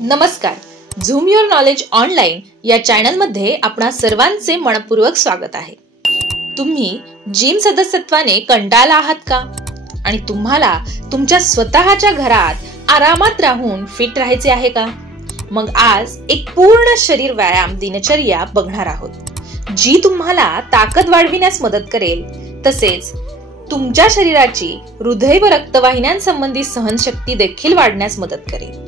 नमस्कार, zoom your knowledge online या चॅनलमध्ये आपणा सर्वांचे मनपूर्वक स्वागत आहे। तुम्ही जिम सदस्यत्वाने कंटाळला आहात का? आणि तुम्हाला तुमच्या स्वतःच्या घरात आरामात राहून फिट राहायचे आहे का? मग आज एक पूर्ण शरीर व्यायाम दिनचर्या बघणार आहोत, जी तुम्हाला ताकद वाढविण्यास मदत करेल, तसेच तुमच्या शरीराची हृदय व रक्तवाहिन्यांसंबंधी सहनशक्ती देखील वाढण्यास मदत करेल।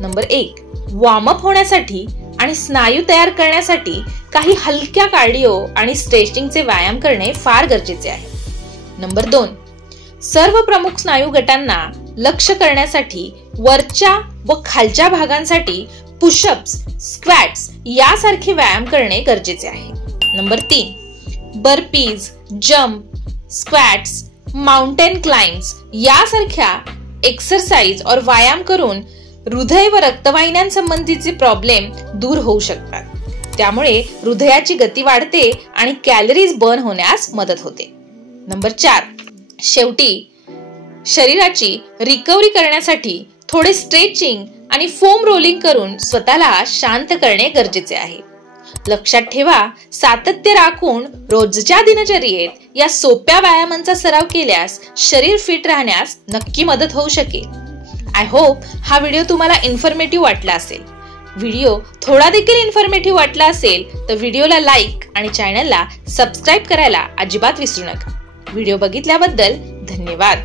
नंबर 1, वॉर्म अप होण्यासाठी आणि स्नायू तयार करण्यासाठी काही हलक्या कार्डिओ आणि स्ट्रेचिंगचे व्यायाम करणे फार गरजेचे आहे। नंबर 2, सर्व प्रमुख स्नायू गटांना लक्ष्य करण्यासाठी वरच्या व खालच्या भागांसाठी पुशअप्स, स्क्वॅट्स यासारखे व्यायाम करणे गरजेचे आहे। Number 3, burpees, jump, squats, mountain climbs यासारख्या एक्सरसाइज और व्यायाम करून हृदय व रक्तवाहिन्यांसंबंधीचे प्रॉब्लेम दूर होऊ शकतात। त्यामुळे हृदयाची गती वाढते आणि कॅलरीज बर्न होण्यास मदत होते। नंबर 4, शेवटी शरीराची रिकव्हरी करण्यासाठी थोडे स्ट्रेचिंग आणि फोम रोलिंग करून स्वतःला शांत करणे गरजेचे आहे। लक्षात ठेवा, सातत्य राखून रोजच्या दिनचर्येत या सोप्या व्यायामांचा सराव केल्यास शरीर फिट राहण्यास नक्की मदत होऊ शकेल। आय होप हा व्हिडिओ तुम्हाला इन्फॉर्मेटिव्ह वाटला असेल। व्हिडिओ थोडा देखील इन्फॉर्मेटिव्ह वाटला असेल तर व्हिडिओला लाईक आणि चॅनलला सबस्क्राईब करायला अजिबात विसरू नका। व्हिडिओ बघितल्याबद्दल धन्यवाद।